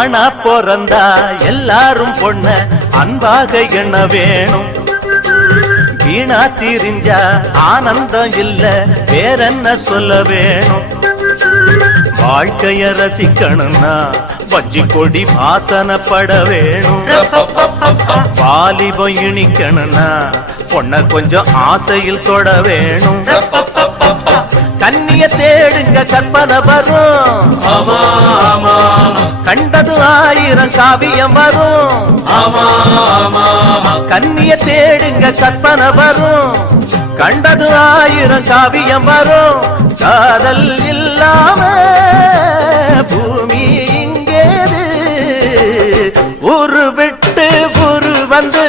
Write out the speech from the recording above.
ஆனா பிறந்தா எல்லாரும் பொண்ண அன்பாக எண்ண வேணும். வீணா திரிஞ்சா ஆனந்தம் இல்ல வேறென்ன சொல்ல வேணும். வாழ்க்கைய ரசிக்கணும்னா வஞ்சி கொடி வாசனப்பட வேணும். வாலிபம் இனிக்கணும்னா பொண்ண கொஞ்சம் ஆசையில் தொட வேணும். கண்ணிய தேடுங்க கற்பனை வரும். கண்டது 1000 காவியம் வரும். கண்ணிய தேடுங்க கற்பனை வரும். கண்டது 1000 காவியம் வரும். காதல் இல்லாம பூமி இங்கேது. ஊரு விட்டு ஊரு வந்து